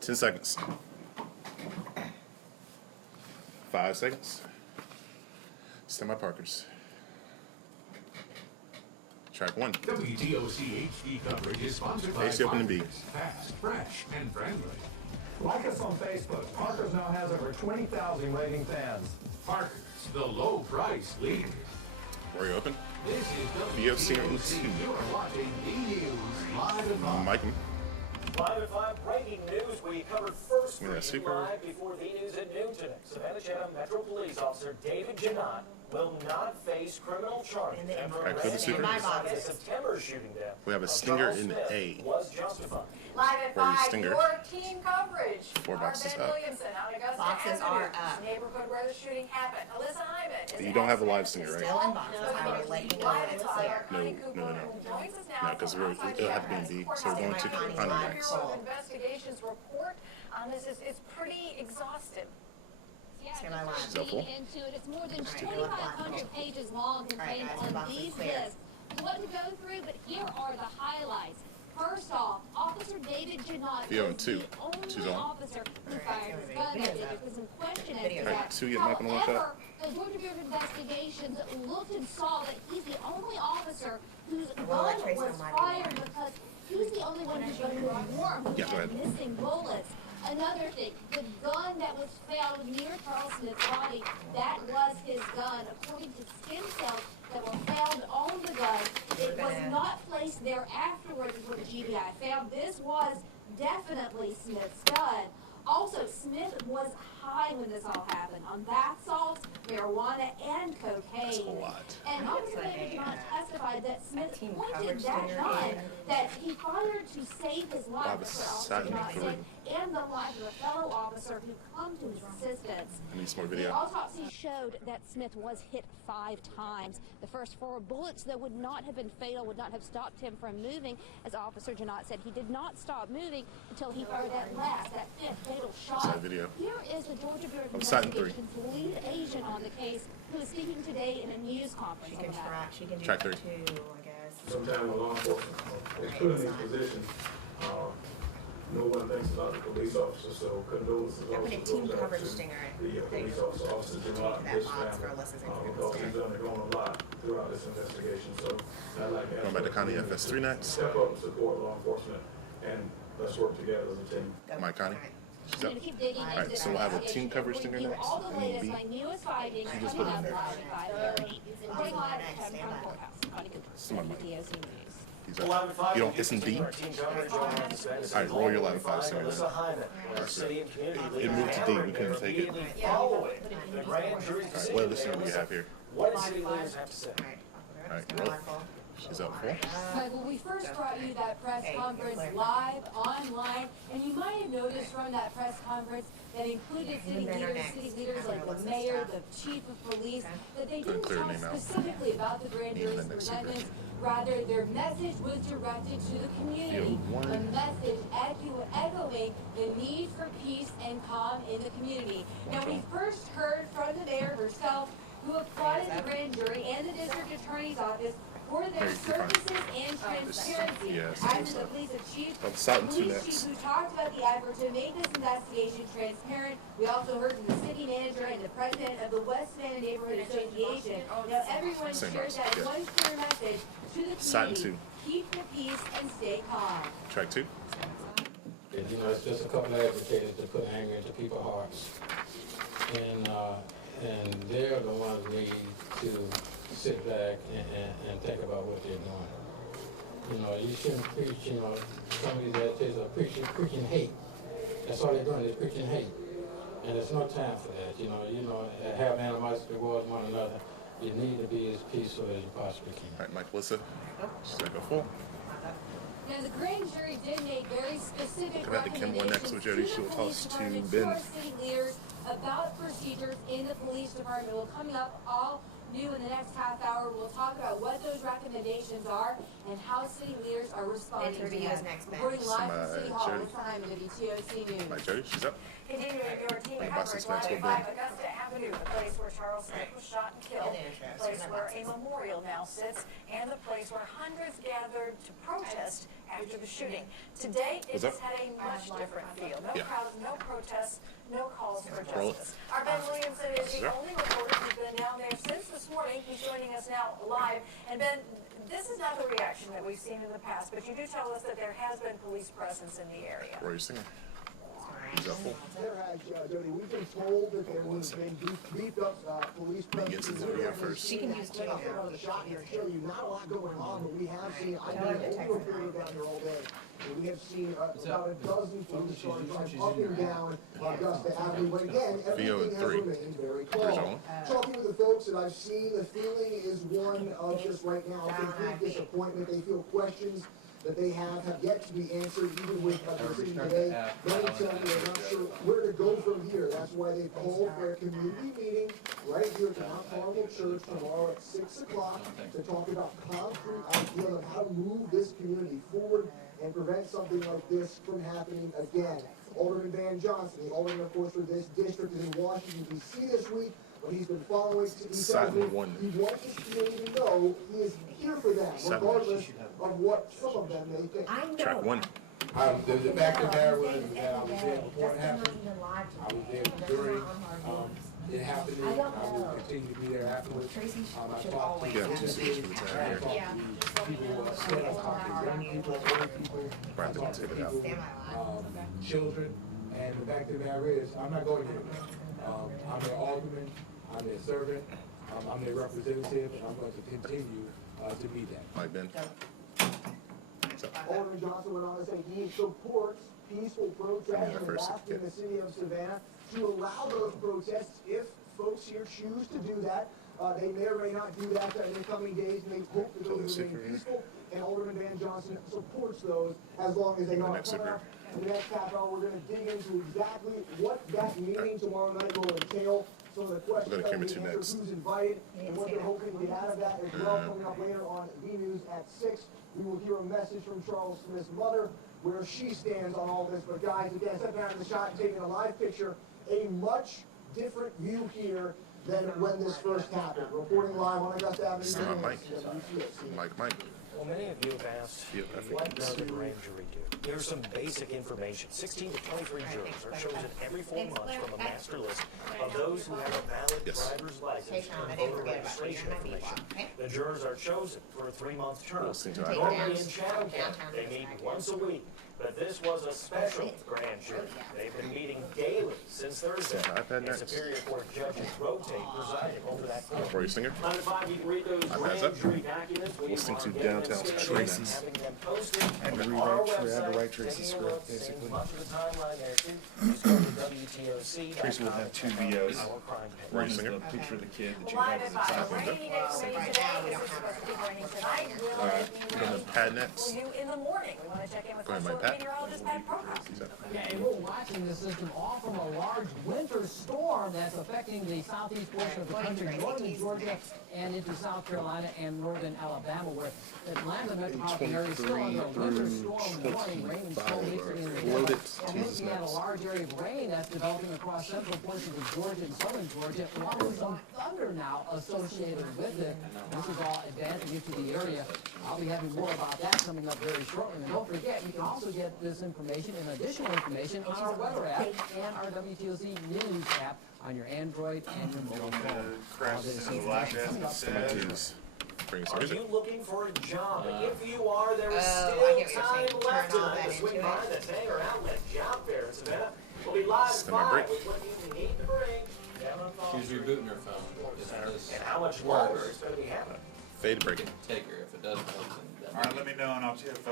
10 seconds. 5 seconds. Semi Parkers. Track 1. WTOC HD coverage is sponsored by AC Open and B. Parker's. Fast, fresh, and friendly. Like us on Facebook. Parker's now has over 20,000 raving fans. Parker's, the low price leader. Warrior Open. This is UFC WTOC. You are watching B-News Live and Live. Mike. Live at 5, breaking news. We covered first Yeah, reading super. live before the news at noon today. Savannah Chatham Metro Police Officer David Janot will not face criminal charges after Alright, clip the arresting super. him inside a September shooting death. We have a of stinger Charles in Smith A. was justified. Live at Where you 5, stinger. your team coverage. 4 boxes Ben up. Williamson on Augusta Boxes Avenue, are up. neighborhood where the shooting happened. Alyssa Hyman is You don't have a live at stinger, right? Still in boxes. I will let you know Live when at it's 5, clear. No, Connie no, Cooper, no. who joins us now No, because from outside it'll have to be in the B. courthouse. So we're going to Connie Connie live. next. Bureau of Investigations report on this is pretty exhaustive. Yeah, It's just gonna lie. start digging into it. It's more than Alright, you look 2,500 pages long, contained guys, the on box is these clear. lists. What to go through, but here are the highlights. First off, Officer David Janot Video was two. the only Two's on. officer who fired his gun. Video's There up. was some question as Video's to up. that. Alright, two, get Mike on the one shot. However, the Georgia Bureau of Investigations looked and saw that he's the only officer whose Well, gun Tracy was might be fired one. because he's the only one who's been warm, who Yeah, go had ahead. missing bullets. Another thing, the gun that was found near Charles Smith's body, that was his gun. According to skin cells that were found on the gun, it was not placed there afterwards, is what the GBI found. This was definitely Smith's gun. Also, Smith was high when this all happened on bath salts, marijuana, and That's a cocaine. lot. And Officer like David a, Janot testified that Smith team pointed coverage that stinger gun in. that he fired to save his life. Bob That's is what Officer silent Janot for said, real. and the life of a fellow officer who come to his assistance. I need some more The video. autopsy showed that Smith was hit 5 times. The first 4 bullets that would not have been fatal, would not have stopped him from moving. As Officer Janot said, he did not stop moving until he fired that last, that 5th fatal shot. that video. Here is the Georgia Bureau of I'm sighting 3. Investigation's lead agent on the case, who is speaking today in a news conference She on can the matter. track, she can do Track that 3. too, I guess. Sometimes with law enforcement, it's put in these positions, no one thinks about the police officer, so condolences I put a also team goes out coverage to stinger. the police officer, Officer Janot, That his box for family, Alyssa's because he's undergoing a lot throughout this investigation, so I'd like to ask. Going back to Connie the community FS3 next. Step up and support law enforcement, and let's work together as a team. Go. Mike Connie. Alright. She's We're up. going to keep digging into Alright, this so we'll have a investigation team coverage and bring stinger you next, all the and then latest, B. my newest findings She just coming put up it in there. live at 5:30. Big live Stand from by. courthouse. Connie Cooper, Someone might. WTOC News. He's Live up. at 5, You don't, it's in D? our team coverage on Savannah Alright, roll your live at 5 Five, seconds. Alyssa Hyman, our Alright, city and community it leader, moved to D, we couldn't hammering take it. immediately following the grand jury's Alright, decision. what other stinger do we have here? What did city leaders have to say? Alright. Alright, Stinger roll. live full. She's up 4. Michael, we first brought you that press Hey, conference you're clear. live, online, and you might have noticed from that press conference that included city then our leaders, next. city leaders like What's the this mayor, stuff? the chief of police, Okay. that they Couldn't didn't clear her talk name out. specifically about the grand Name jury's and then secret. presentments. Rather, their message was directed to the community. Field 1. A message echoing the need for peace and calm in the community. Now, we first heard from the mayor herself, who applauded the grand jury and the district attorney's office for their Hey, you're fine. services and transparency. Yeah, it's As the the police chief, Oh, Sutton, two police next. chief who talked about the effort to make this investigation transparent. We also heard from the city manager and the president of the West Savannah Neighborhood Association. Now, everyone Same shared box, that yeah. one clear message to the Sutton, community. Keep the peace and stay calm. Track 2. You know, it's just a couple of educators that put anger into people's hearts. And they're the ones need to sit back and think about what they're doing. You know, you shouldn't preach, you know, some of these agitators are preaching hate. That's all they're doing, is preaching hate. And there's no time for that, you know, have animosity towards one another. You need to be as peaceful as you possibly can. Alright, Mike Alyssa. She's gonna go full. Now, the grand jury did make very specific Come back to Kim Moore next with Jody. recommendations to She'll the toss police to department, Ben. to our city leaders about procedures in the police department. Well, coming up, all new in the next half hour. We'll talk about what those recommendations are and how city leaders are responding to Interview them. is next, Ben. Reporting live from My City Hall, Jody. this time in WTOC News. My Jody, she's up. Continuing your team Bus coverage is live next, at we'll 5 Augusta Avenue, the place where Charles Smith was shot and killed, Yeah, the place where a memorial now sits, and the place where hundreds gathered to protest after the shooting. Today, it What's has up? had a much different feel. No Yeah. crowds, no protests, no calls for Roll it. justice. Our Ben Williamson is the Sure. only reporter who's been down there since this morning. He's joining us now live. And Ben, this is not the reaction that we've seen in the past, but you do tell us that there has been police presence in the area. Where are you singing? He's up full. There has, Jody, we've been told that there has been beefed up police presence. Get to the video first. She can use two of them. The shot can show you not a lot going on, but we have seen, I've been over period down there all day. And we have seen about a dozen police cars drive up and down Augusta Avenue, but again, Video everything has three. remained very Where's calm. that Talking with the folks that I've seen, the feeling is one of just right now complete disappointment. They feel questions that they have yet to be answered, even with the city today. Many tell me they're not sure where to go from here. That's why they called for a community meeting right here at Mount Carmel Church tomorrow at 6 o'clock to talk about concrete ideas of how to move this community forward and prevent something like this from happening again. Alderman Van Johnson, the alderman, of course, for this district, is in Washington, D.C. this week. But he's been following, he tells me Satin one. he wants his community to know he is here for them, Satin. regardless of what some of them may think. I know. Track one. The fact of the matter was that I was there before it happened. I was there during it happening. I will continue to be there afterwards. I talked to Yeah, businesses, just for the time I here. talked to people, I talked to young people, old people, I Right, they're gonna talked to take it out. people, children, and the fact of the matter is, I'm not going anywhere. I'm their alderman, I'm their servant, I'm their representative, and I'm going to continue to be that. Mike Ben. Alderman Johnson went on to say he supports peaceful protests Yeah, and first, asking yeah. the city of Savannah to allow those protests if folks here choose to do that. They may or may not do that in the coming days, and they hope that Pull the those secret remain here. peaceful. And Alderman Van Johnson supports those as long as they are. next Coming secret. up in the next half hour, we're going to dig into exactly what that meeting tomorrow night will entail. Some of the questions We're gonna that come we into answer, next. who's invited, and what they're hoping to get out of that as well. Coming up later on V News at 6, we will hear a message from Charles Smith's mother, where she stands on all this. But guys, again, stepping out of the shot and taking a live picture, a much different view here than when this first happened. Reporting live on Augusta Avenue. It's not Mike. WTOC. Mike. Well, many of you have asked, Yeah, I think what it's- does the grand jury do? Here's some basic information. 16 to 23 jurors are chosen every 4 months from a master list of those who have a valid Yes. driver's license Hey, Sean, I and didn't voter forget about you. registration You're my information. B-block, okay? The jurors are chosen for a 3-month term. Listening to Take iPod. Normally down in Chatham County, downtown they meet once a week, but this was a special grand jury. They've been meeting daily since Thursday. iPad And next. Superior Court judges rotate presiding over that court. Where are you singing? On the 5, you can read those iPad's grand up. jury documents. We Listening to are getting them Downtown scanned Tracy's. and having them posted Had to on rewrite our Tra- I had to website. write Tracy's Taking a script, look, seeing basically. much of the timeline there too. Just go to WTOC.com. Tracy will have two VOs. Our crime page. Where are One you is the singing? picture of the kid that you Live have at as a 5. child. Rainy day for me Right today. now, we This don't is have supposed to be it. raining tonight. Will All right, it be we're gonna raining pad next. for you in the morning? We want to check in with Go ahead, also Mike Pat. meteorologist Pat Prokop. He's up. Yeah, and we're watching the system off from a large winter storm that's affecting the southeast portion of the country, northern Georgia and into South Carolina and northern Alabama, where the Atlanta metropolitan area is still under a winter storm warning, rain and snow mixing in the Load day. it. And Jesus looking at a next. large area of rain that's developing across central portions of Georgia and southern Georgia, along with some thunder now associated with it. This is all advancing into the area. I'll be having more about that coming up very shortly. And don't forget, you can also get this information and additional information on our weather app and our WTOC News app on your Android and your mobile phone. Crash All this in the last information coming up. episode. Is bring some Are music. you looking for a job? If you are, there is I still get what you're time saying. left Turn all tonight that to swing into by it. the Tanger Outlet Job Fair in Savannah. We'll be live at Semi 5 break. with what you need to bring down on Fall She's Street. rebooting her phone. If this And how much works, longer it's going to be happening. Fade breaking. take her. If it doesn't, then All right, let me know and I'll see if